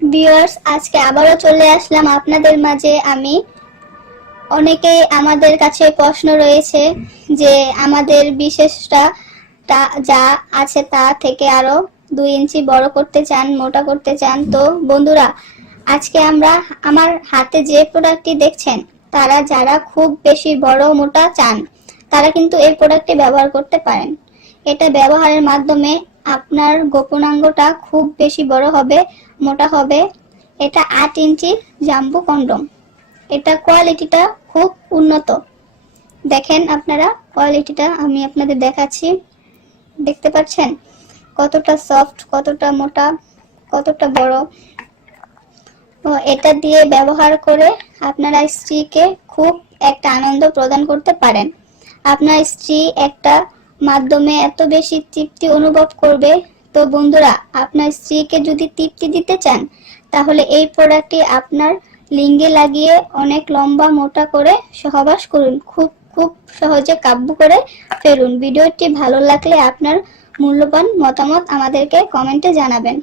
Viewers, আজকে আবারও চলে আসলাম আপনাদের মাঝে আমি। অনেকেই আমাদের কাছে প্রশ্ন রয়েছে যে আমাদের বিশেষটা যা আছে তা থেকে আরো 2 ইঞ্চি বড় করতে চান, মোটা করতে চান। তো বন্ধুরা, আজকে আমরা আমার হাতে যে প্রোডাক্টটি দেখছেন, তারা যারা খুব বেশি বড় মোটা চান তারা কিন্তু এই প্রোডাক্টটি ব্যবহার করতে পারেন। এটা ব্যবহারের মাধ্যমে আপনার গোপনাঙ্গটা খুব বেশি বড় হবে, মোটা হবে। এটা 8 ইঞ্চির জাম্বো কন্ডম। এটা কোয়ালিটিটা খুব উন্নত। দেখেন আপনারা কোয়ালিটিটা, আমি আপনাদের দেখাচ্ছি। দেখতে পাচ্ছেন কতটা সফট, কতটা মোটা, কতটা বড়। এটা দিয়ে ব্যবহার করে আপনারা স্ত্রীকে খুব একটা আনন্দ প্রদান করতে পারেন। আপনার স্ত্রী একটা মাধ্যমে এত বেশি তৃপ্তি অনুভব করবে। তো বন্ধুরা, আপনার স্ত্রীকে যদি তৃপ্তি দিতে চান তাহলে এই প্রোডাক্টটি আপনার লিঙ্গে লাগিয়ে অনেক লম্বা মোটা করে সহবাস করুন। খুব খুব সহজে কাব্য করে ফেলুন। ভিডিওটি ভালো লাগলে আপনার মূল্যবান মতামত আমাদেরকে কমেন্টে জানাবেন।